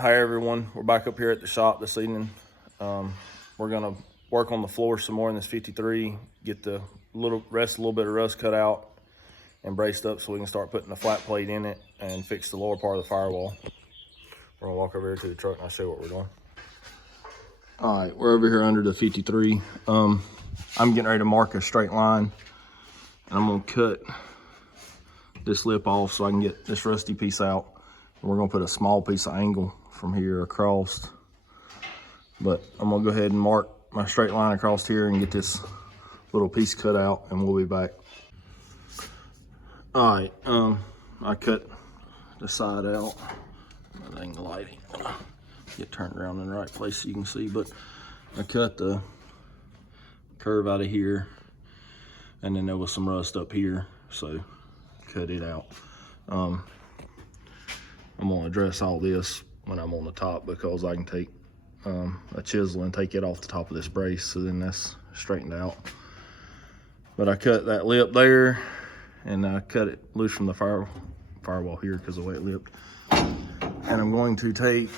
Hi everyone, we're back up here at the shop this evening. We're gonna work on the floor some more in this 53, get the little bit of rust cut out and braced up so we can start putting the flat plate in it and fix the lower part of the firewall. We're gonna walk over here to the truck and I'll show you what we're doing. All right, we're over here under the 53. I'm getting ready to mark a straight line and I'm gonna cut this lip off so I can get this rusty piece out. And we're gonna put a small piece of angle from here across. But I'm gonna go ahead and mark my straight line across here and get this little piece cut out and we'll be back. All right, I cut the side out. I think the lighting get turned around in the right place so you can see, but I cut the curve out of here and then there was some rust up here, so cut it out. I'm gonna address all this when I'm on the top because I can take a chisel and take it off the top of this brace, so then that's straightened out. But I cut that lip there and I cut it loose from the firewall here because of the way it lipped. And I'm going to take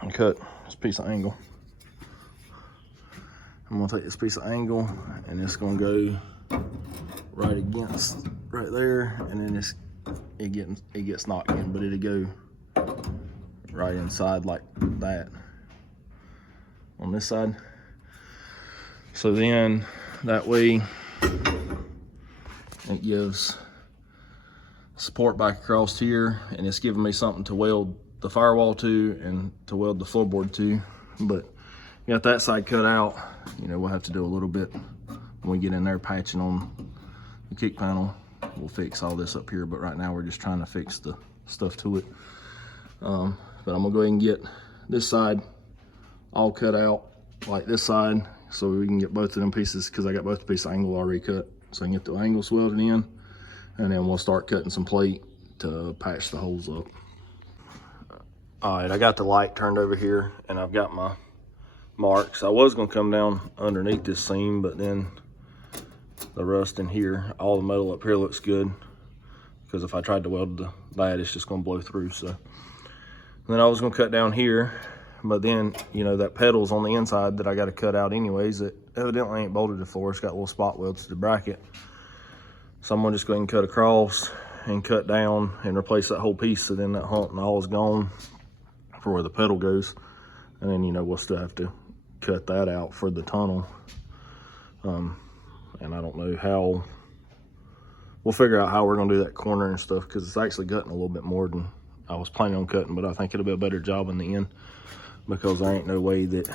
and cut this piece of angle. I'm gonna take this piece of angle and it's gonna go right against right there, and then it gets knocked in, but it'll go right inside like that on this side. So then that way it gives support back across here, and it's giving me something to weld the firewall to and to weld the floorboard to. But got that side cut out. You know, we'll have to do a little bit when we get in there patching on the kick panel. We'll fix all this up here, but right now we're just trying to fix the stuff to it. But I'm gonna go ahead and get this side all cut out like this side so we can get both of them pieces, because I got both pieces of angle already cut, so I can get the angles welded in, and then we'll start cutting some plate to patch the holes up. All right, I got the light turned over here and I've got my marks. I was gonna come down underneath this seam, but then the rust in here, all the metal up here looks good, because if I tried to weld that, it's just gonna blow through. So then I was gonna cut down here, but then, you know, that pedal's on the inside that I gotta cut out anyways. It evidently ain't bolted before. It's got little spot welds to the bracket. So I'm gonna just go ahead and cut across and cut down and replace that whole piece, so then that hump and all is gone for where the pedal goes. And then, you know, we'll still have to cut that out for the tunnel. And I don't know how, we'll figure out how we're gonna do that corner and stuff, because it's actually cutting a little bit more than I was planning on cutting, but I think it'll be a better job in the end, because there ain't no way that,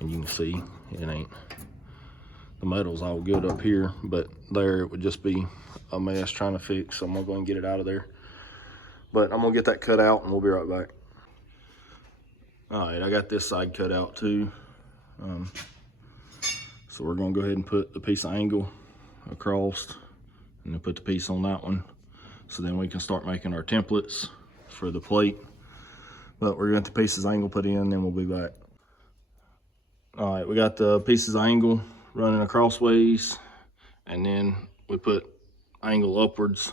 and you can see it ain't, the metal's all good up here, but there it would just be a mess trying to fix. So I'm gonna go and get it out of there, but I'm gonna get that cut out and we'll be right back. All right, I got this side cut out too. So we're gonna go ahead and put the piece of angle across and then put the piece on that one, so then we can start making our templates for the plate. But we're gonna get the pieces of angle put in, then we'll be back. All right, we got the pieces of angle running acrossways, and then we put angle upwards.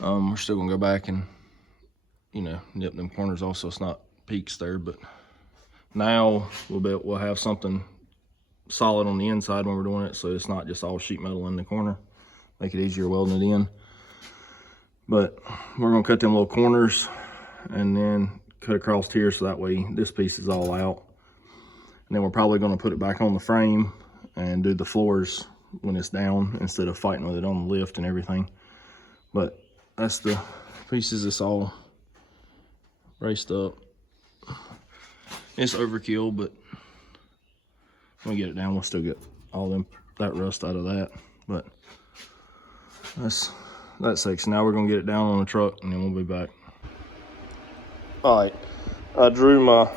We're still gonna go back and, you know, nip them corners off so it's not peaks there, but now we'll have something solid on the inside when we're doing it, so it's not just all sheet metal in the corner. Make it easier welding it in. But we're gonna cut them little corners and then cut across here, so that way this piece is all out. And then we're probably gonna put it back on the frame and do the floors when it's down, instead of fighting with it on the lift and everything. But that's the pieces. It's all braced up. It's overkill, but when we get it down, we'll still get all that rust out of that. But that's that section. Now we're gonna get it down on the truck and then we'll be back. All right, I drew my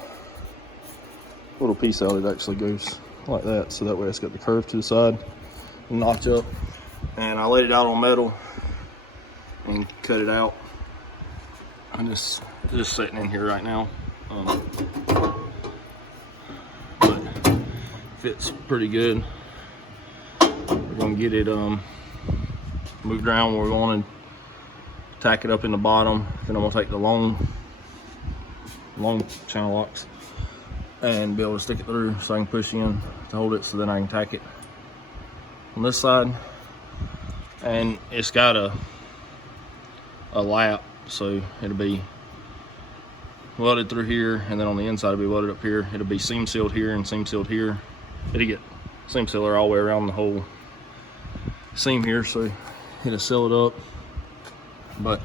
little piece out. It actually goes like that, so that way it's got the curve to the side and notch up. And I laid it out on metal and cut it out. I'm just sitting in here right now. But fits pretty good. We're gonna get it moved around where we want tack it up in the bottom. Then I'm gonna take the long channel locks and be able to stick it through so I can push in to hold it, so then I can tack it on this side. And it's got a lap, so it'll be welded through here, and then on the inside it'll be welded up here. It'll be seam sealed here and seam sealed here. It'll get seam sealer all the way around the whole seam here, so it'll seal it up. But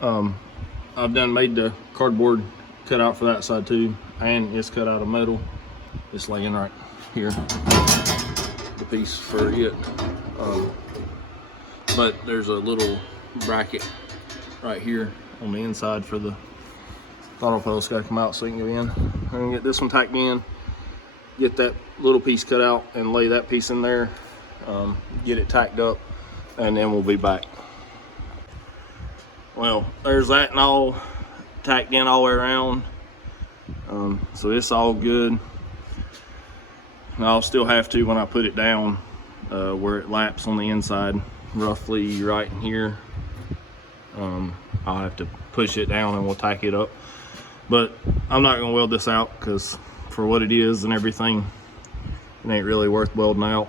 I've done made the cardboard cut out for that side too, and it's cut out of metal. It's laying right here, the piece for it. But there's a little bracket right here on the inside for the throttle pedal's got to come out so you can go in. I'm gonna get this one tacked in, get that little piece cut out and lay that piece in there, get it tacked up, and then we'll be back. Well, there's that and all tacked in all the way around. So it's all good. And I'll still have to, when I put it down, where it laps on the inside, roughly right in here, I'll have to push it down and we'll tack it up. But I'm not gonna weld this out, because for what it is and everything, it ain't really worth welding out.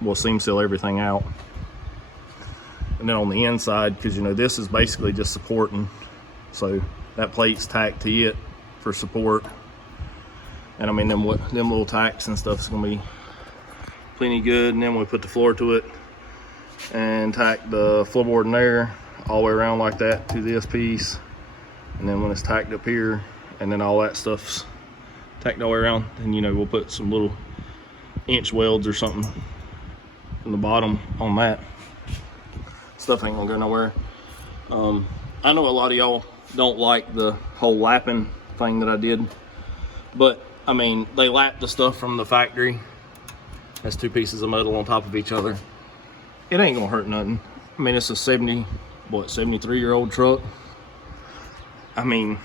We'll seam seal everything out. And then on the inside, because you know this is basically just supporting, so that plate's tacked to it for support. And I mean them little tacks and stuff is gonna be plenty good. And then we put the floor to it and tack the floorboard in there all the way around like that to this piece. And then when it's tacked up here, and then all that stuff's tacked all the way around, and you know we'll put some little inch welds or something in the bottom on that. Stuff ain't gonna go nowhere. I know a lot of y'all don't like the whole lapping thing that I did, but I mean they lap the stuff from the factory. That's two pieces of metal on top of each other. It ain't gonna hurt nothing. I mean, it's a 73-year-old truck. I mean,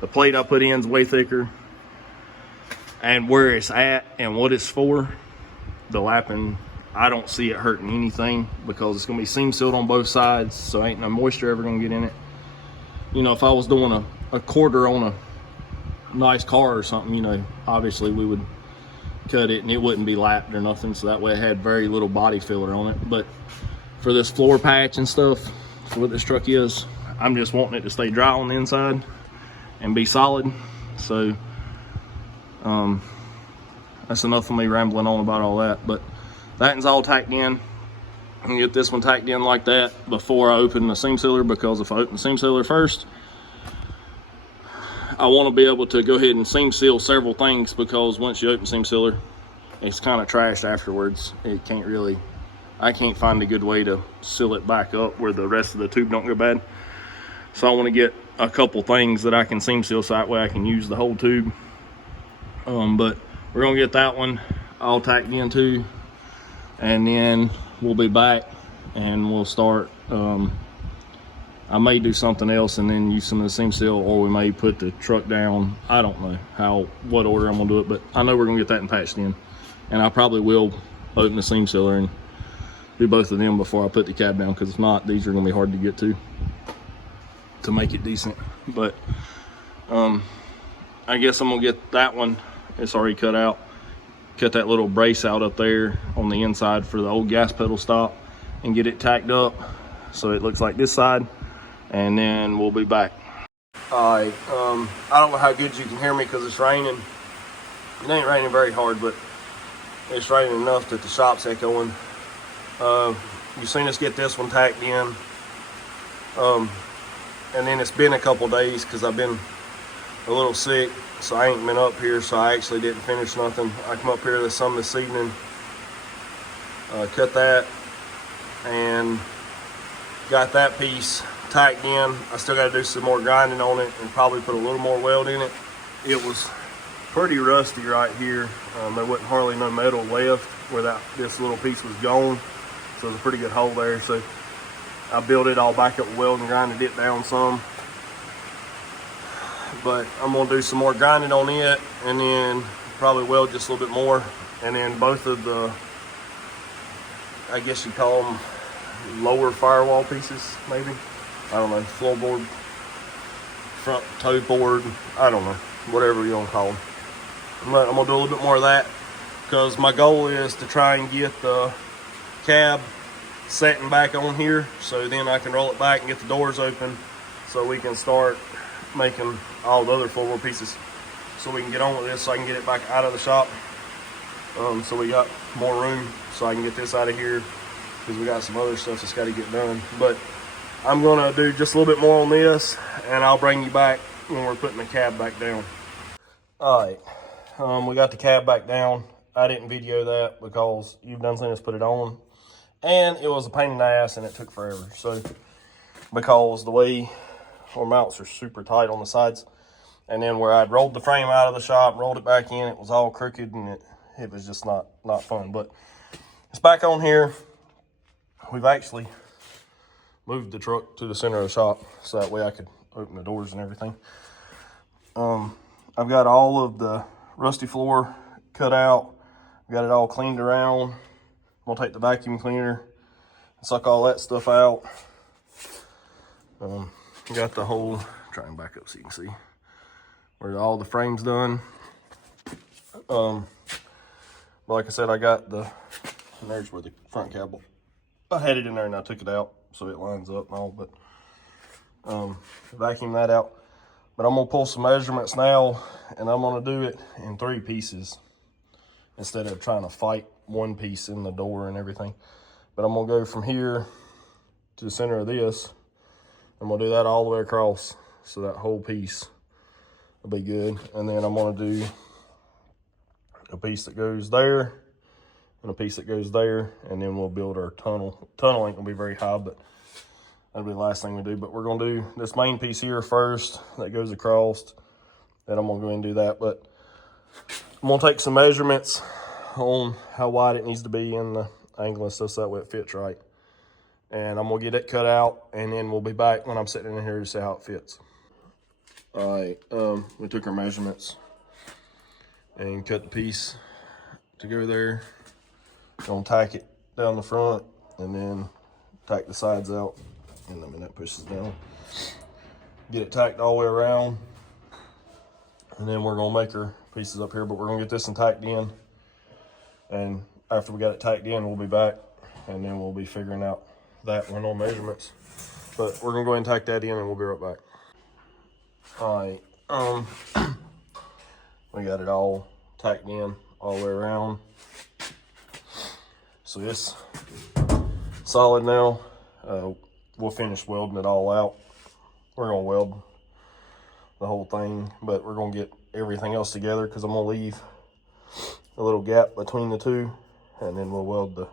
the plate I put in is way thicker, and where it's at and what it's for, the lapping, I don't see it hurting anything, because it's gonna be seam sealed on both sides, so ain't no moisture ever gonna get in it. You know, if I was doing a quarter on a nice car or something, you know, obviously we would cut it and it wouldn't be lapped or nothing, so that way it had very little body filler on it. But for this floor patch and stuff, for what this truck is, I'm just wanting it to stay dry on the inside and be solid. So that's enough of me rambling on about all that. But that one's all tacked in. I'm gonna get this one tacked in like that before I open the seam sealer, because if I open the seam sealer first, I want to be able to go ahead and seam seal several things, because once you open seam sealer, it's kind of trashed afterwards. It can't really, I can't find a good way to seal it back up where the rest of the tube don't go bad. So I want to get a couple things that I can seam seal, so that way I can use the whole tube. But we're gonna get that one all tacked in too, and then we'll be back and we'll start. I may do something else and then use some of the seam seal, or we may put the truck down. I don't know what order I'm gonna do it, but I know we're gonna get that patched in, and I probably will open the seam sealer and do both of them before I put the cab down, because if not, these are gonna be hard to get to make it decent. But I guess I'm gonna get that one, it's already cut out, cut that little brace out up there on the inside for the old gas pedal stop, and get it tacked up so it looks like this side, and then we'll be back. All right, I don't know how good you can hear me because it's raining. It ain't raining very hard, but it's raining enough that the shop's echoing. You've seen us get this one tacked in, and then it's been a couple days because I've been a little sick, so I ain't been up here, so I actually didn't finish nothing. I come up here this evening, cut that, and got that piece tacked in. I still got to do some more grinding on it and probably put a little more weld in it. It was pretty rusty right here. There wasn't hardly no metal left where this little piece was gone, so there's a pretty good hole there. So I built it all back up with weld and grinded it down some. But I'm gonna do some more grinding on it, and then probably weld just a little bit more, and then both of the, I guess you call them lower firewall pieces maybe, I don't know, floorboard, front toe board, I don't know, whatever you want to call them. I'm gonna do a little bit more of that because my goal is to try and get the cab setting back on here, so then I can roll it back and get the doors open so we can start making all the other floorboard pieces, so we can get on with this, so I can get it back out of the shop. So we got more room so I can get this out of here, because we got some other stuff that's got to get done. But I'm gonna do just a little bit more on this, and I'll bring you back when we're putting the cab back down. All right, we got the cab back down. I didn't video that because you've done seen us put it on, and it was a pain in the ass and it took forever. So because the way our mounts are super tight on the sides, and then where I'd rolled the frame out of the shop, rolled it back in, it was all crooked, and it was just not fun. But it's back on here. We've actually moved the truck to the center of the shop so that way I could open the doors and everything. I've got all of the rusty floor cut out. Got it all cleaned around. I'm gonna take the vacuum cleaner and suck all that stuff out. Got the whole, try and back up so you can see where all the frame's done. But like I said, I got and there's where the front cable, I had it in there and I took it out so it lines up and all, but vacuum that out. But I'm gonna pull some measurements now, and I'm gonna do it in 3 pieces instead of trying to fight one piece in the door and everything. But I'm gonna go from here to the center of this. I'm gonna do that all the way across, so that whole piece will be good. And then I'm gonna do a piece that goes there and a piece that goes there, and then we'll build our tunnel. Tunnel ain't gonna be very high, but that'll be the last thing we do. But we're gonna do this main piece here first that goes across. Then I'm gonna go and do that. But I'm gonna take some measurements on how wide it needs to be and the angle and stuff so that way it fits right. And I'm gonna get it cut out, and then we'll be back when I'm sitting in here to see how it fits. All right, we took our measurements and cut the piece to go there. Gonna tack it down the front and then tack the sides out. And I mean, that pushes down. Get it tacked all the way around. And then we're gonna make our pieces up here, but we're gonna get this one tacked in. And after we got it tacked in, we'll be back, and then we'll be figuring out that one on measurements. But we're gonna go ahead and tack that in and we'll be right back. All right, we got it all tacked in all the way around. So it's solid now. We'll finish welding it all out. We're gonna weld the whole thing, but we're gonna get everything else together because I'm gonna leave a little gap between the two, and then we'll weld the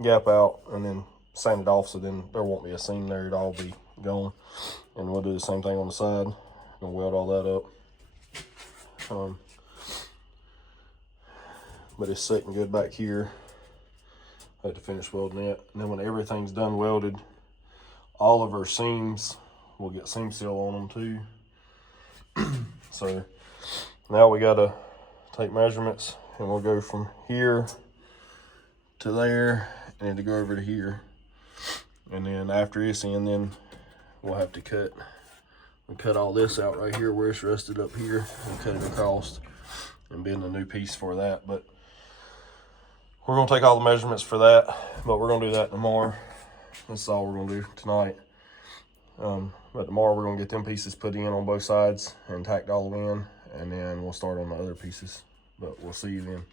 gap out and then sand it off, so then there won't be a seam there. It'll all be gone. And we'll do the same thing on the side. Gonna weld all that up. But it's sitting good back here. I have to finish welding it. And then when everything's done welded, all of our seams will get seam seal on them too. So now we gotta take measurements, and we'll go from here to there, and to go over to here. And then after it's in, then we'll have to cut all this out right here where it's rusted up here, and cut it across and bend a new piece for that. But we're gonna take all the measurements for that, but we're gonna do that tomorrow. That's all we're gonna do tonight. But tomorrow we're gonna get them pieces put in on both sides and tacked all the way in, and then we'll start on the other pieces. But we'll see you then.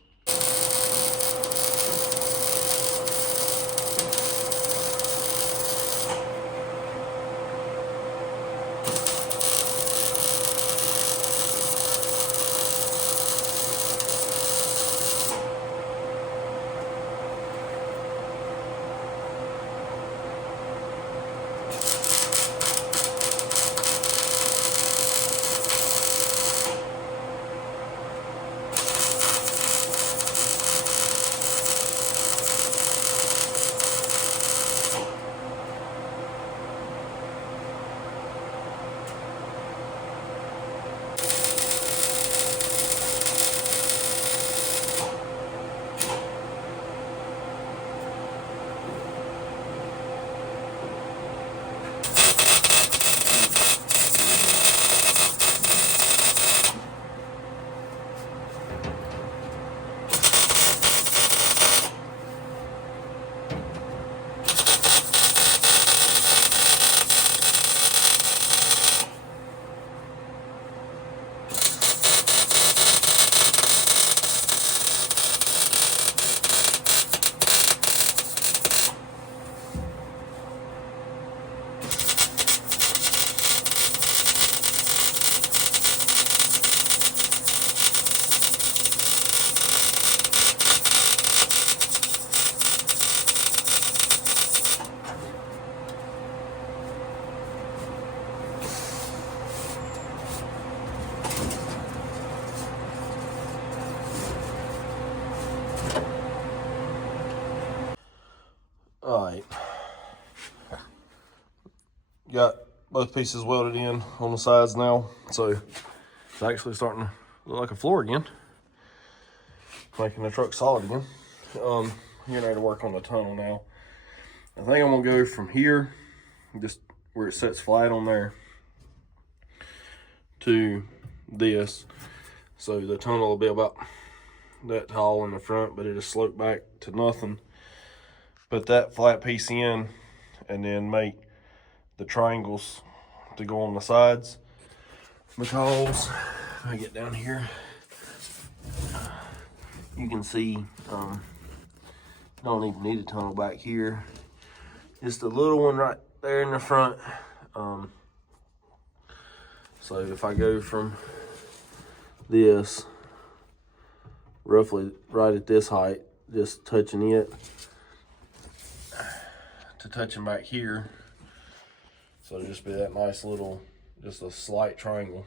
All right. Got both pieces welded in on the sides now, so it's actually starting to look like a floor again, making the truck solid again. Getting ready to work on the tunnel now. I think I'm gonna go from here, just where it sets flat on there, to this. So the tunnel will be about that tall in the front, but it'll slope back to nothing. Put that flat piece in, and then make the triangles to go on the sides. Because if I get down here, you can see don't even need a tunnel back here. Just a little one right there in the front. So if I go from this, roughly right at this height, just touching it, to touching back here, so it'll just be that nice little, just a slight triangle,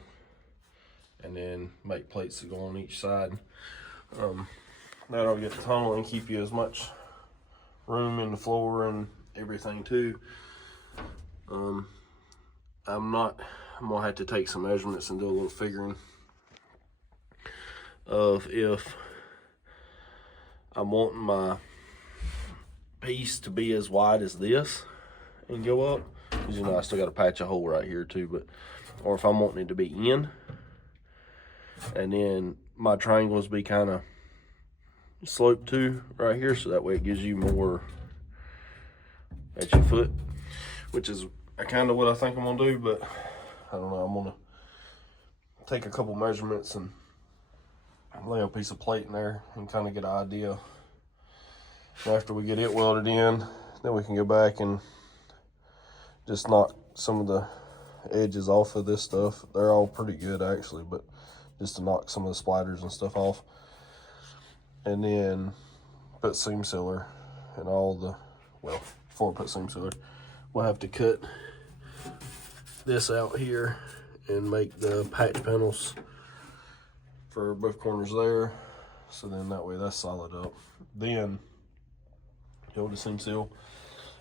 and then make plates to go on each side. That'll get the tunnel and keep you as much room in the floor and everything too. I'm gonna have to take some measurements and do a little figuring of if I'm wanting my piece to be as wide as this and go up, because you know I still got to patch a hole right here too, but or if I'm wanting it to be in, and then my triangles be kind of sloped too right here, so that way it gives you more at your foot, which is kind of what I think I'm gonna do. But I don't know, I'm gonna take a couple measurements and lay a piece of plate in there and kind of get an idea. And after we get it welded in, then we can go back and just knock some of the edges off of this stuff. They're all pretty good actually, but just to knock some of the splatters and stuff off. And then put seam sealer and all the, well, before we put seam sealer, we'll have to cut this out here and make the patch panels for both corners there. So then that way that's solid up. Then hold the seam seal.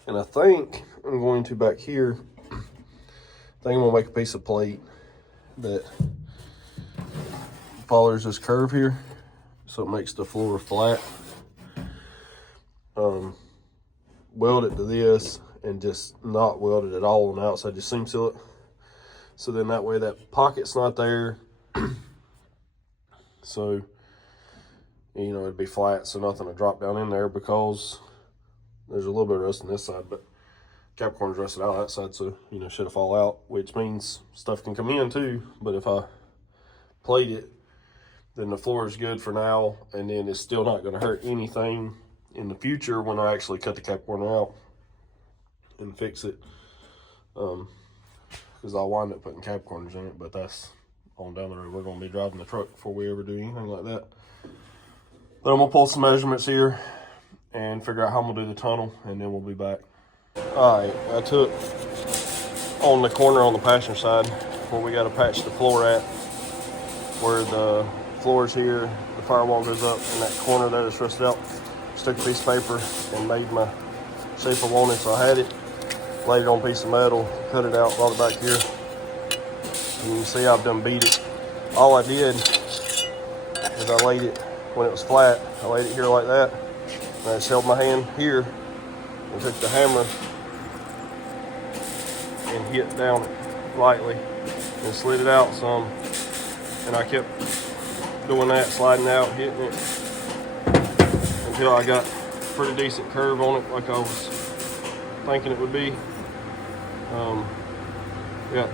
And I think I'm going to back here, I think I'm gonna make a piece of plate that follows this curve here, so it makes the floor flat. Weld it to this and just not weld it at all on the outside, just seam seal it. So then that way that pocket's not there. So, you know, it'd be flat, so nothing will drop down in there, because there's a little bit of rust on this side, but Capricorn's rusted out that side, so, you know, shit'll fall out, which means stuff can come in too. But if I plate it, then the floor is good for now, and then it's still not gonna hurt anything in the future when I actually cut the Capricorn out and fix it. Because I'll wind up putting Capricorns in it, but that's on down the road. We're gonna be driving the truck before we ever do anything like that. But I'm gonna pull some measurements here and figure out how I'm gonna do the tunnel, and then we'll be back. All right, I took on the corner on the passenger side where we gotta patch the floor at, where the floor's here, the firewall goes up in that corner there that's rusted out. Just took a piece of paper and made my shape I wanted, so I had it, laid it on a piece of metal, cut it out, brought it back here. And you can see I've done beat it. All I did is I laid it, when it was flat, I laid it here like that. And I just held my hand here and took the hammer and hit down it lightly and slid it out some. And I kept doing that, sliding out, hitting it, until I got a pretty decent curve on it, like I was thinking it would be. Got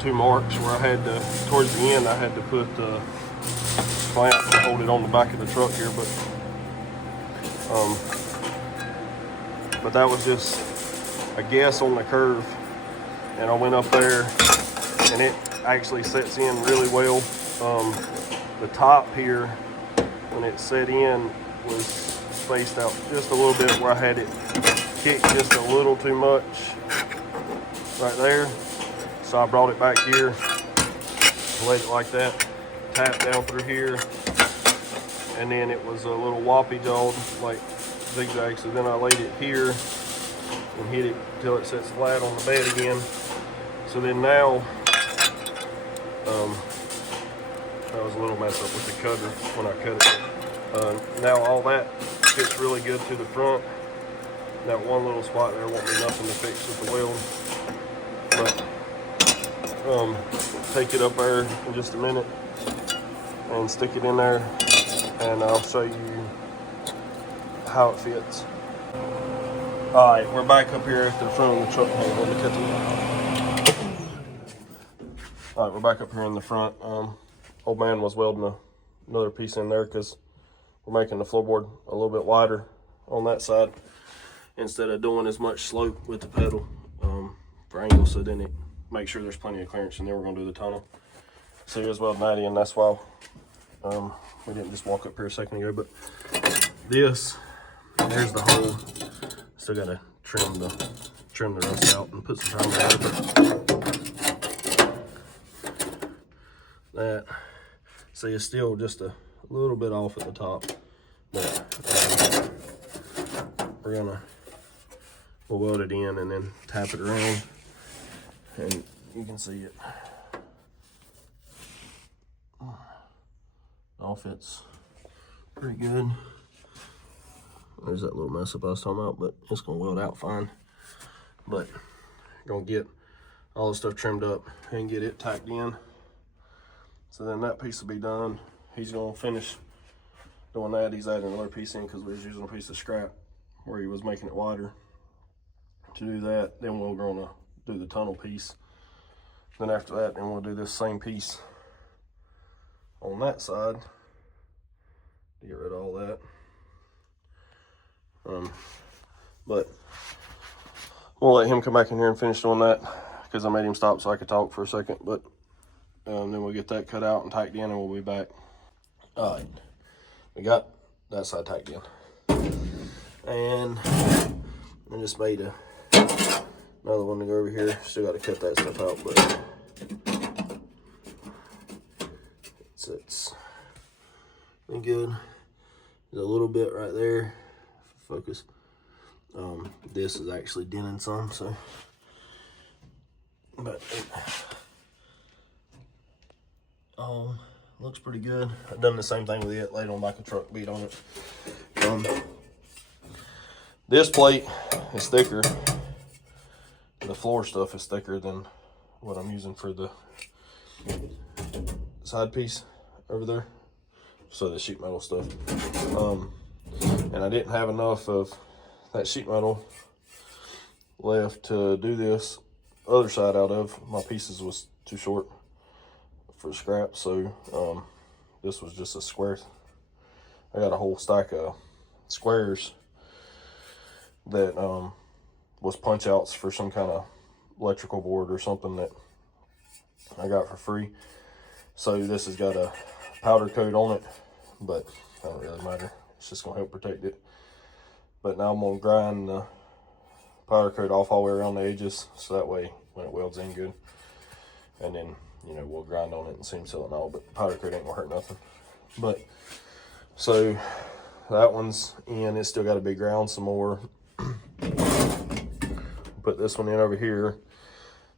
2 marks where I had to, towards the end, I had to put the clamp to hold it on the back of the truck here, but that was just a guess on the curve. And I went up there and it actually sets in really well. The top here, when it set in, was spaced out just a little bit, where I had it kicked just a little too much right there. So I brought it back here, laid it like that, tapped down through here, and then it was a little woppy jawed, like zigzag. So then I laid it here and hit it till it sits flat on the bed again. So then now, that was a little mess up with the cutter when I cut it. Now all that fits really good to the front. That one little spot there won't be nothing to fix with the weld. But take it up there in just a minute and stick it in there, and I'll show you how it fits. All right, we're back up here at the front of the truck. Hold on, let me cut the... All right, we're back up here in the front. Old man was welding another piece in there because we're making the floorboard a little bit wider on that side instead of doing as much slope with the pedal for angle, so then it makes sure there's plenty of clearance, and then we're gonna do the tunnel. So he was welding that in, that's why we didn't just walk up here a second ago. But this, there's the hole. Still gotta trim the rust out and put some time in there, but that, see, it's still just a little bit off at the top, but we'll weld it in and then tap it around, and you can see it all fits pretty good. There's that little mess up I was talking about, but it's gonna weld out fine. But gonna get all the stuff trimmed up and get it tacked in. So then that piece will be done. He's gonna finish doing that. He's adding another piece in because we was using a piece of scrap where he was making it wider. To do that, then we're gonna do the tunnel piece. Then after that, then we'll do this same piece on that side to get rid of all that. But we'll let him come back in here and finish doing that because I made him stop so I could talk for a second. But then we'll get that cut out and tacked in, and we'll be back. All right, we got that side tacked in, and I just made another one to go over here. Still got to cut that stuff out, but it's been good. There's a little bit right there. Focus. This is actually denting some, so, but looks pretty good. I've done the same thing with it, laid on like a truck beat on it. This plate is thicker. The floor stuff is thicker than what I'm using for the side piece over there. So the sheet metal stuff. And I didn't have enough of that sheet metal left to do this other side out of. My pieces was too short for scrap, so this was just a square. I got a whole stack of squares that was punch outs for some kind of electrical board or something that I got for free. So this has got a powder coat on it, but it don't really matter. It's just gonna help protect it. But now I'm gonna grind the powder coat off all the way around the edges, so that way when it welds in good, and then, you know, we'll grind on it and seam seal it and all, but powder coat ain't gonna hurt nothing. But so that one's in. It's still got to be ground some more. Put this one in over here,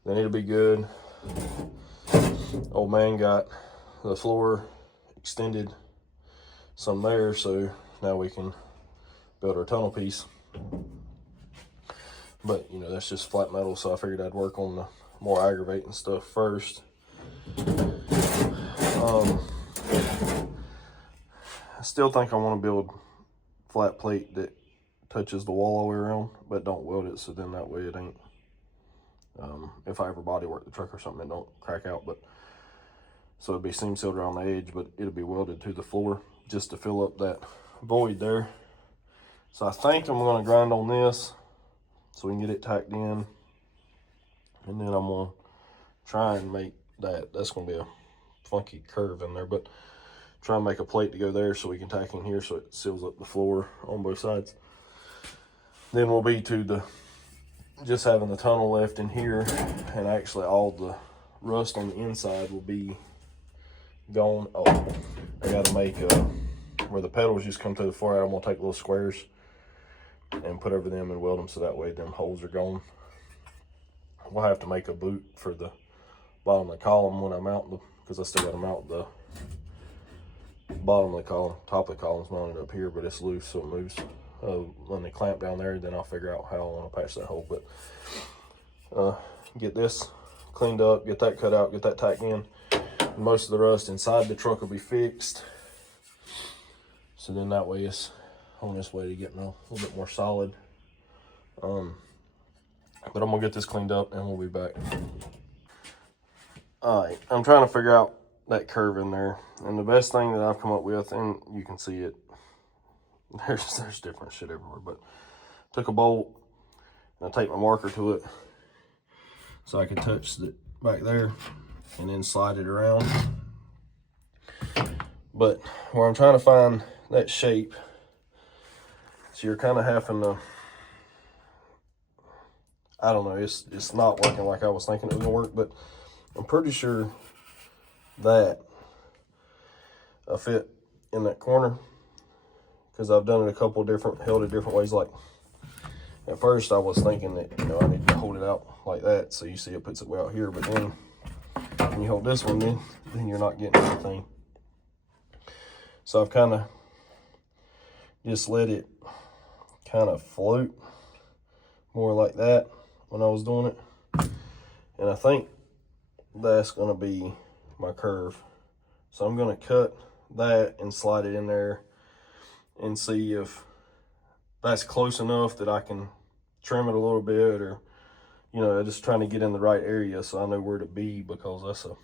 then it'll be good. Old man got the floor extended some there, so now we can build our tunnel piece. But you know, that's just flat metal, so I figured I'd work on the more aggravating stuff first. I still think I want to build flat plate that touches the wall all the way around, but don't weld it, so then that way it ain't, if I ever body work the truck or something, it don't crack out. But so it'd be seam sealed around the edge, but it'll be welded to the floor just to fill up that void there. So I think I'm going to grind on this so we can get it tacked in, and then I'm going to try and make that's going to be a funky curve in there, but try and make a plate to go there so we can tack in here so it seals up the floor on both sides. Then we'll be to just having the tunnel left in here, and actually all the rust on the inside will be gone. Oh, I got to make where the pedals just come to the floor. I'm gonna take little squares and put over them and weld them so that way them holes are gone. We'll have to make a boot for the bottom of the column when I mount them, because I still got to mount the bottom of the column. Top of the column's mounted up here, but it's loose, so it moves. When they clamp down there, then I'll figure out how I want to patch that hole. But get this cleaned up, get that cut out, get that tacked in. And most of the rust inside the truck will be fixed. So then that way it's on this way to getting a little bit more solid. But I'm gonna get this cleaned up and we'll be back. All right, I'm trying to figure out that curve in there. And the best thing that I've come up with, and you can see it, there's different shit everywhere, but took a bolt and I take my marker to it so I can touch it back there and then slide it around. But where I'm trying to find that shape, so you're kind of having to, I don't know, it's not working like I was thinking it was gonna work, but I'm pretty sure that I fit in that corner, because I've done it a couple different, held it different ways. Like at first I was thinking that, you know, I need to hold it out like that, so you see it puts it way out here, but then when you hold this one, then you're not getting anything. So I've kind of just let it kind of float more like that when I was doing it. And I think that's gonna be my curve. So I'm gonna cut that and slide it in there and see if that's close enough that I can trim it a little bit, or, you know, just trying to get in the right area so I know where to be, because that's I'm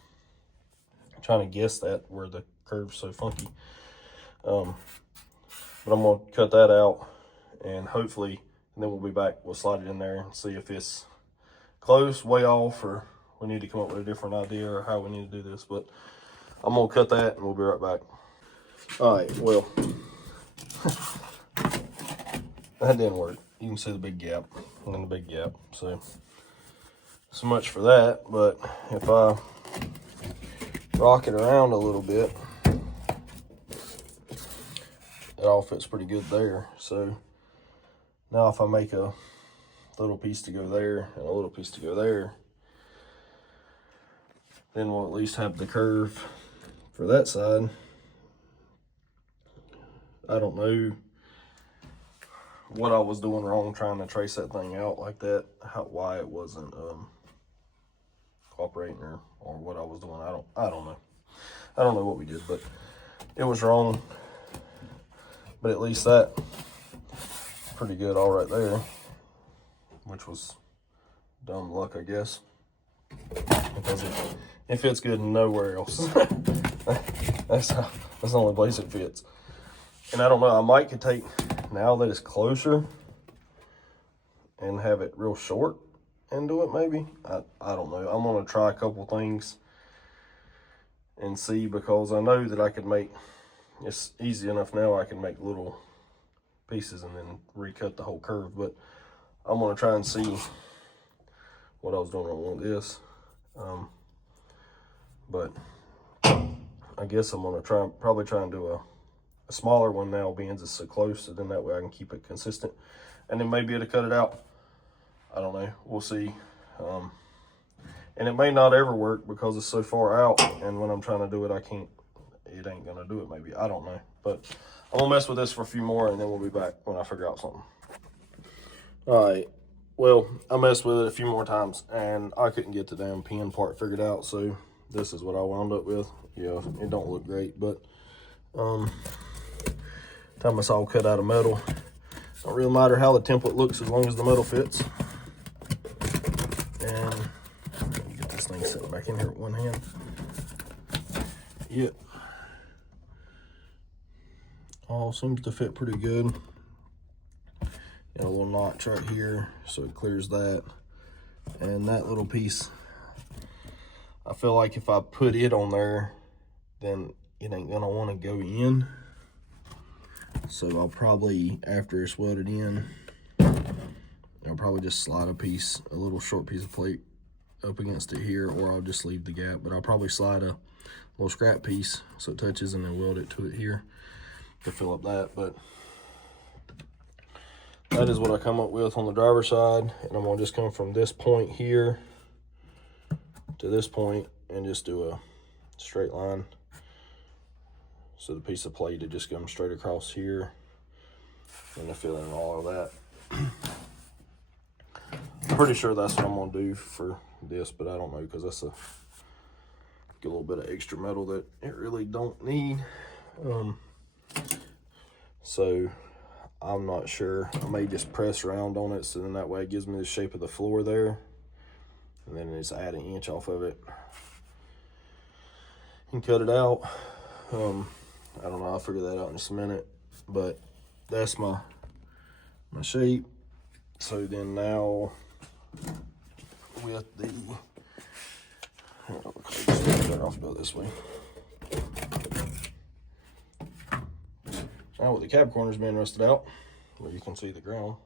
trying to guess that where the curve's so funky. But I'm gonna cut that out and hopefully, and then we'll be back, we'll slide it in there and see if it's close, way off, or we need to come up with a different idea or how we need to do this. But I'm gonna cut that and we'll be right back. All right, well, that didn't work. You can see the big gap and then the big gap. So much for that. But if I rock it around a little bit, it all fits pretty good there. So now if I make a little piece to go there and a little piece to go there, then we'll at least have the curve for that side. I don't know what I was doing wrong trying to trace that thing out like that, why it wasn't cooperating, or what I was doing. I don't know. I don't know what we did, but it was wrong. But at least that pretty good all right there, which was dumb luck, I guess, because it fits good nowhere else. that's the only place it fits. And I don't know, I might could take, now that it's closer, and have it real short and do it maybe. I don't know. I'm gonna try a couple things and see, because I know that I could make, it's easy enough now, I can make little pieces and then recut the whole curve. But I'm gonna try and see what I was doing wrong with this. But I guess I'm gonna probably try and do a smaller one now, being it's so close, so then that way I can keep it consistent, and then maybe it'll cut it out. I don't know, we'll see. And it may not ever work because it's so far out, and when I'm trying to do it, it ain't gonna do it maybe, I don't know. But I'm gonna mess with this for a few more and then we'll be back when I figure out something. All right, well, I messed with it a few more times and I couldn't get the damn pin part figured out, so this is what I wound up with. Yeah, it don't look great, but time it's all cut out of metal, don't really matter how the template looks as long as the metal fits. And let me get this thing sitting back in here with one hand. Yep, all seems to fit pretty good. And a little notch right here, so it clears that. And that little piece, I feel like if I put it on there, then it ain't gonna wanna go in. So I'll probably, after it's welded in, I'll probably just slide a little short piece of plate up against it here, or I'll just leave the gap. But I'll probably slide a little scrap piece so it touches, and then weld it to it here to fill up that. But that is what I come up with on the driver's side. And I'm gonna just come from this point here to this point and just do a straight line. So the piece of plate, it just comes straight across here, and to fill in all of that. I'm pretty sure that's what I'm gonna do for this, but I don't know, because that's a little bit of extra metal that it really don't need. So I'm not sure. I may just press around on it, so then that way it gives me the shape of the floor there, and then just add an inch off of it and cut it out. I don't know, I'll figure that out in just a minute, but that's my shape. So then now with the, I'll go this way. Now with the cab corners being rusted out, where you can see the ground,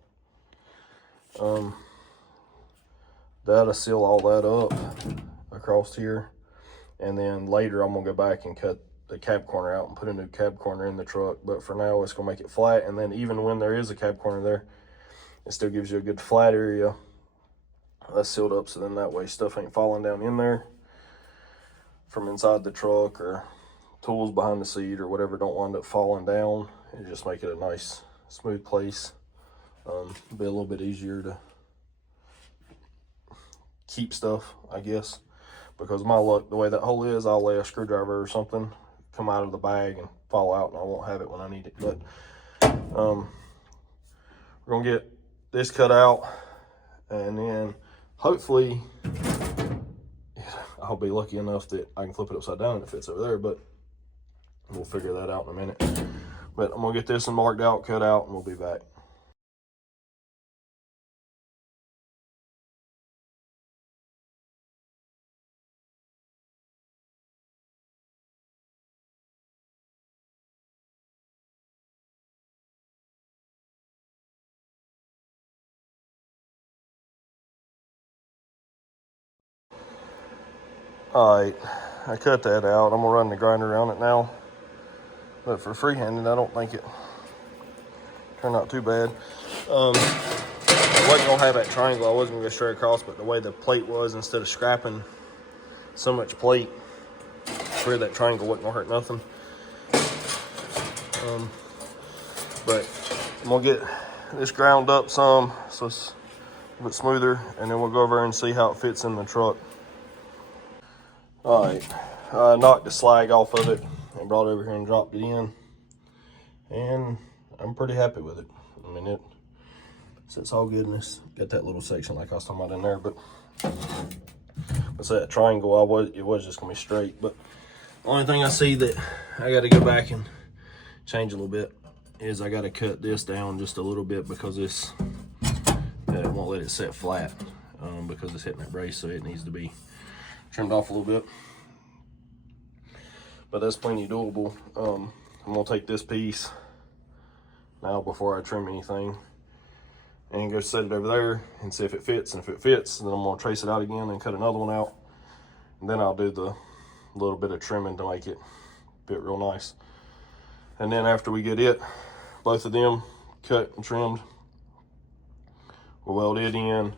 that'll seal all that up across here. And then later I'm gonna go back and cut the cab corner out and put a new cab corner in the truck. But for now, it's gonna make it flat. And then even when there is a cab corner there, it still gives you a good flat area that's sealed up. So then that way stuff ain't falling down in there from inside the truck, or tools behind the seat or whatever don't wind up falling down. And just make it a nice smooth place. Be a little bit easier to keep stuff, I guess, because my luck, the way that hole is, I'll lay a screwdriver or something come out of the bag and fall out, and I won't have it when I need it. But we're gonna get this cut out, and then hopefully I'll be lucky enough that I can flip it upside down and it fits over there, but we'll figure that out in a minute. But I'm gonna get this one marked out, cut out, and we'll be back. All right, I cut that out. I'm gonna run the grinder around it now. But for freehanding, I don't think it turned out too bad. I wasn't gonna have that triangle. I wasn't gonna go straight across, but the way the plate was, instead of scrapping so much plate, where that triangle wasn't gonna hurt nothing. But I'm gonna get this ground up some so it's a bit smoother, and then we'll go over and see how it fits in the truck. All right, I knocked the slag off of it and brought it over here and dropped it in, and I'm pretty happy with it. I mean, it's all good, and it's got that little section like I was talking about in there, but what's that triangle? It was just gonna be straight. But the only thing I see that I got to go back and change a little bit is I got to cut this down just a little bit, because this won't let it set flat, because it's hitting that brace, so it needs to be trimmed off a little bit. But that's plenty doable. I'm gonna take this piece now before I trim anything and go set it over there and see if it fits. And if it fits, then I'm gonna trace it out again and cut another one out. And then I'll do the little bit of trimming to make it fit real nice. And then after we get both of them cut and trimmed, we'll weld it in,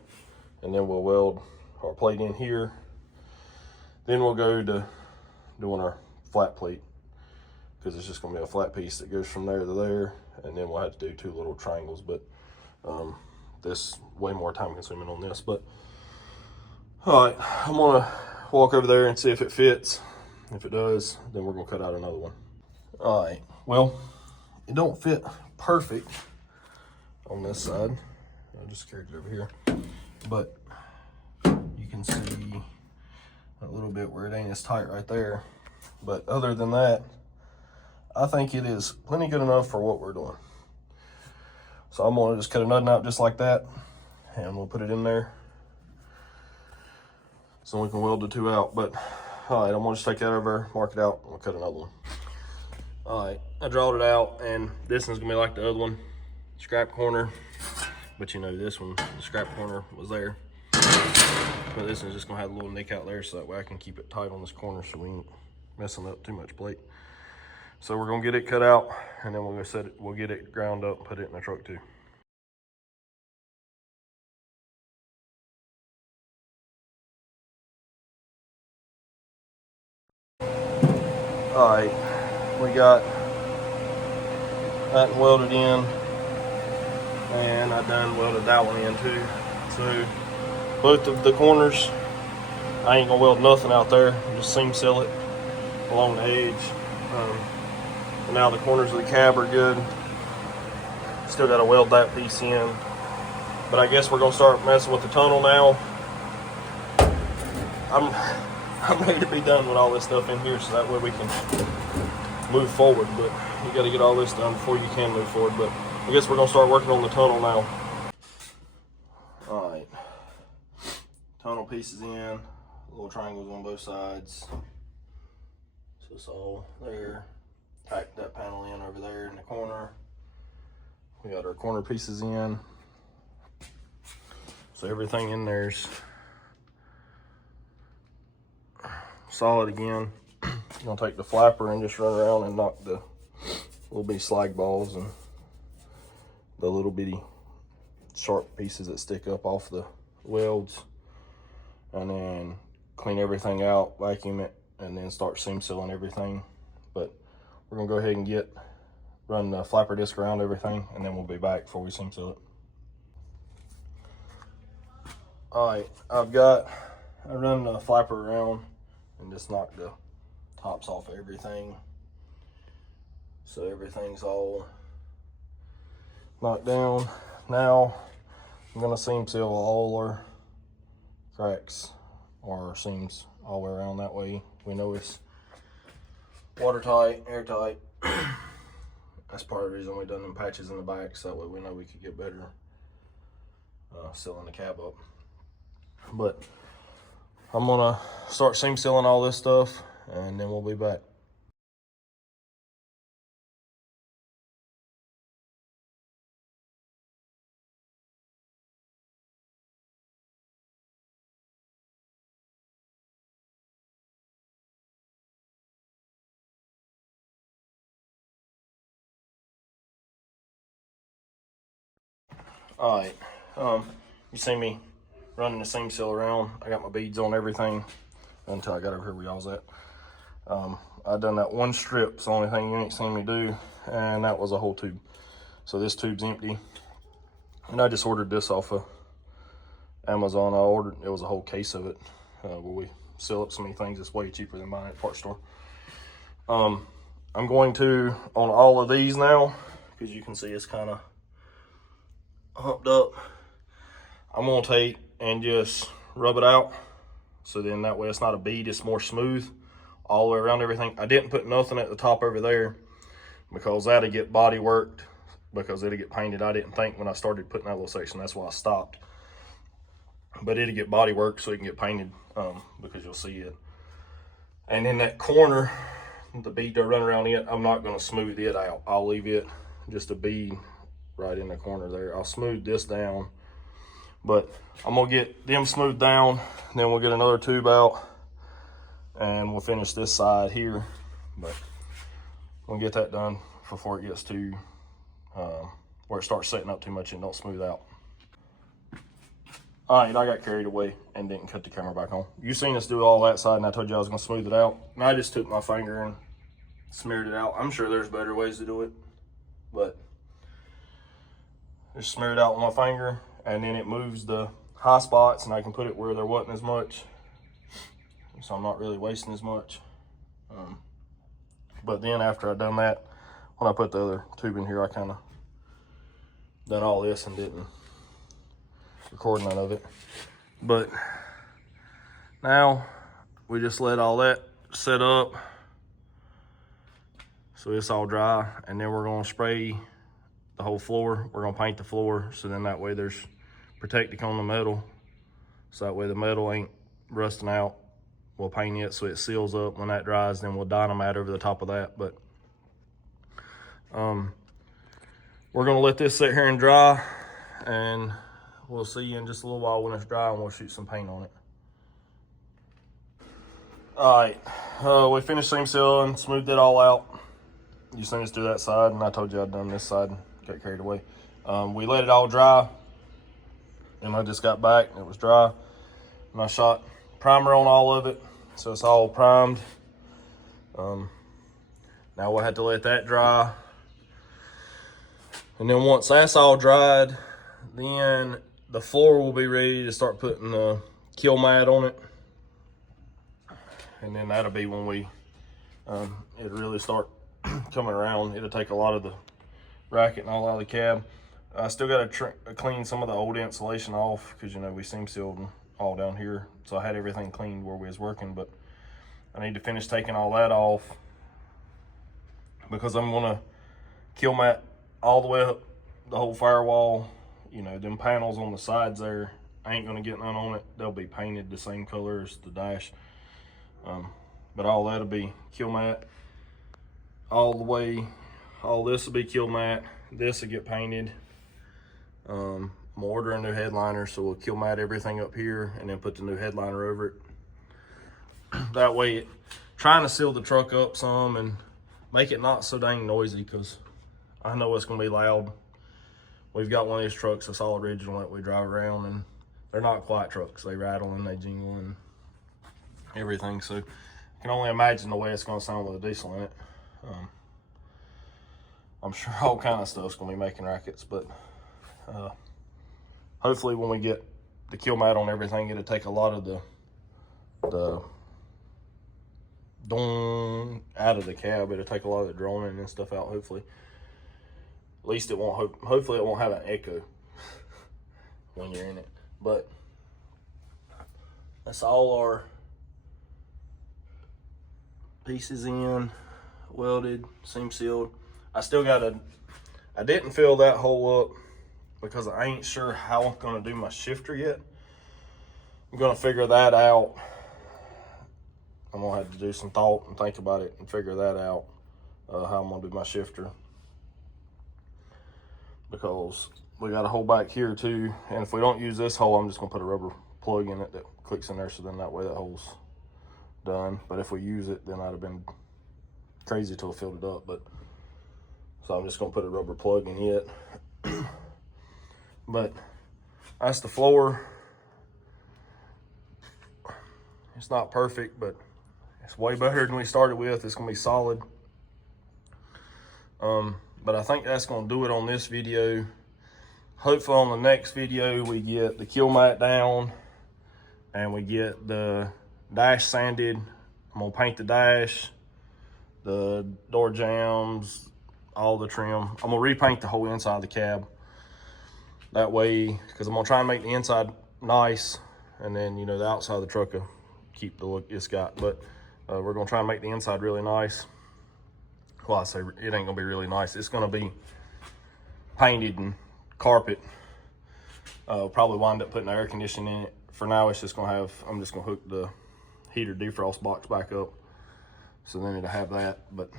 and then we'll weld our plate in here. Then we'll go to doing our flat plate, because it's just gonna be a flat piece that goes from there to there, and then we'll have to do 2 little triangles. But this way more time consuming on this. But all right, I'm gonna walk over there and see if it fits. If it does, then we're gonna cut out another one. All right, well, it don't fit perfect on this side. I just carried it over here, but you can see a little bit where it ain't as tight right there. But other than that, I think it is plenty good enough for what we're doing. So I'm gonna just cut a nut out just like that, and we'll put it in there so we can weld the 2 out. But all right, I'm gonna just take that over, mark it out, and we'll cut another one. All right, I drawed it out, and this one's gonna be like the other one, scrap corner. But you know, this one, the scrap corner was there. But this one's just gonna have a little nick out there, so that way I can keep it tight on this corner so we ain't messing up too much plate. So we're gonna get it cut out, and then we'll go set it, we'll get it ground up and put it in the truck too. All right, we got that welded in, and I done welded that one in too. So both of the corners, I ain't gonna weld nothing out there, just seam seal it along the edge. And now the corners of the cab are good. Still gotta weld that piece in. But I guess we're gonna start messing with the tunnel now. I'm ready to be done with all this stuff in here, so that way we can move forward. But you gotta get all this done before you can move forward. But I guess we're gonna start working on the tunnel now. All right, tunnel pieces in, little triangles on both sides. So it's all there. Tack that panel in over there in the corner. We got our corner pieces in. So everything in there's solid again. I'm gonna take the flapper and just run around and knock the little bitty slag balls and the little bitty sharp pieces that stick up off the welds, and then clean everything out, vacuum it, and then start seam sealing everything. But we're gonna go ahead and run the flapper disc around everything, and then we'll be back before we seam seal it. All right, I run the flapper around and just knock the tops off of everything. So everything's all knocked down. Now I'm gonna seam seal all our cracks or our seams all the way around. That way we know it's watertight, airtight. That's part of the reason we done them patches in the back, so that way we know we could get better sealing the cab up. But I'm gonna start seam sealing all this stuff, and then we'll be back. All right, you see me running the seam seal around. I got my beads on everything until I got over here where y'all's at. I done that one strip. It's the only thing you ain't seen me do, and that was a whole tube. So this tube's empty, and I just ordered this off of Amazon. It was a whole case of it. Where we seal up so many things, it's way cheaper than buying at a parts store. I'm going to, on all of these now, because you can see it's kind of humped up, I'm gonna take and just rub it out, so then that way it's not a bead, it's more smooth all the way around everything. I didn't put nothing at the top over there because that'd get body worked, because it'd get painted. I didn't think when I started putting that little section, that's why I stopped. But it'd get body worked so it can get painted, because you'll see it. And in that corner, the bead to run around it, I'm not gonna smooth it out. I'll leave it just a bead right in the corner there. I'll smooth this down, but I'm gonna get them smoothed down, then we'll get another tube out and we'll finish this side here. But we'll get that done before it gets to where it starts setting up too much and don't smooth out. All right, I got carried away and didn't cut the camera back on. You seen us do all that side, and I told you I was gonna smooth it out, and I just took my finger and smeared it out. I'm sure there's better ways to do it, but just smear it out with my finger, and then it moves the high spots, and I can put it where there wasn't as much, so I'm not really wasting as much. But then after I done that, when I put the other tube in here, I kind of done all this and didn't record none of it. But now we just let all that set up so it's all dry, and then we're gonna spray the whole floor. We're gonna paint the floor, so then that way there's protecting on the metal, so that way the metal ain't rusting out. We'll paint it so it seals up. When that dries, then we'll dynamite over the top of that. But we're gonna let this sit here and dry, and we'll see you in just a little while when it's dry, and we'll shoot some paint on it. All right, we finished seam sealing, smoothed it all out. You seen us do that side, and I told you I'd done this side, got carried away. We let it all dry, and I just got back, and it was dry. And I shot primer on all of it, so it's all primed. Now we'll have to let that dry. And then once that's all dried, then the floor will be ready to start putting the kill mat on it. And then that'll be when we, it'll really start coming around. It'll take a lot of the racket and all out of the cab. I still got to clean some of the old insulation off because, you know, we seam sealed all down here. So I had everything cleaned where we was working, but I need to finish taking all that off because I'm gonna kill mat all the way up the whole firewall. You know, them panels on the sides there, I ain't gonna get none on it. They'll be painted the same color as the dash. But all that'll be kill mat all the way. All this will be kill mat. This will get painted. I'm ordering a new headliner, so we'll kill mat everything up here and then put the new headliner over it. That way, trying to seal the truck up some and make it not so dang noisy, because I know it's gonna be loud. We've got one of these trucks that's all original that we drive around, and they're not quiet trucks. They rattle and they jingle and everything. So I can only imagine the way it's gonna sound with a diesel in it. I'm sure all kind of stuff's gonna be making rackets, but hopefully when we get the kill mat on everything, it'll take a lot of the dong out of the cab. It'll take a lot of the droning and stuff out, hopefully. At least it won't, hopefully it won't have an echo when you're in it. But that's all our pieces in, welded, seam sealed. I still gotta, I didn't fill that hole up because I ain't sure how I'm gonna do my shifter yet. I'm gonna figure that out. I'm gonna have to do some thought and think about it and figure that out, how I'm gonna do my shifter. Because we got a hole back here too, and if we don't use this hole, I'm just gonna put a rubber plug in it that clicks in there, so then that way that hole's done. But if we use it, then I'd have been crazy till I filled it up. But so I'm just gonna put a rubber plug in it. But that's the floor. It's not perfect, but it's way better than we started with. It's gonna be solid. But I think that's gonna do it on this video. Hopefully on the next video, we get the kill mat down and we get the dash sanded. I'm gonna paint the dash, the door jambs, all the trim. I'm gonna repaint the whole inside of the cab. That way, because I'm gonna try and make the inside nice, and then, you know, the outside of the truck will keep the look it's got. But we're gonna try and make the inside really nice. Well, I say it ain't gonna be really nice. It's gonna be painted and carpet. Probably wind up putting the air conditioning in it. For now, it's just gonna have, I'm just gonna hook the heater defrost box back up, so then it'll have that. But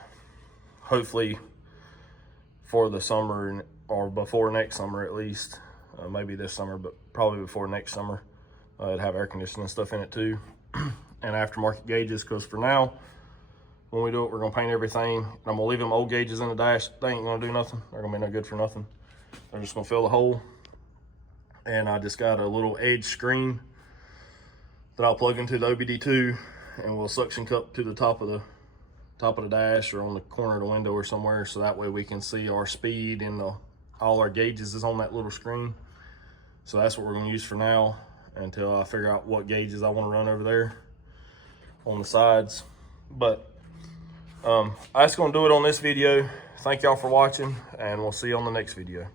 hopefully for the summer, or before next summer at least, maybe this summer, but probably before next summer, it'd have air conditioning stuff in it too. And aftermarket gauges, because for now, when we do it, we're gonna paint everything. And I'm gonna leave them old gauges in the dash. They ain't gonna do nothing. They're gonna be no good for nothing. They're just gonna fill the hole. And I just got a little edge screen that I'll plug into the OBD2, and we'll suction cup to the top of the dash or on the corner of the window or somewhere, so that way we can see our speed and all our gauges is on that little screen. So that's what we're gonna use for now until I figure out what gauges I wanna run over there on the sides. But that's gonna do it on this video. Thank y'all for watching, and we'll see you on the next video.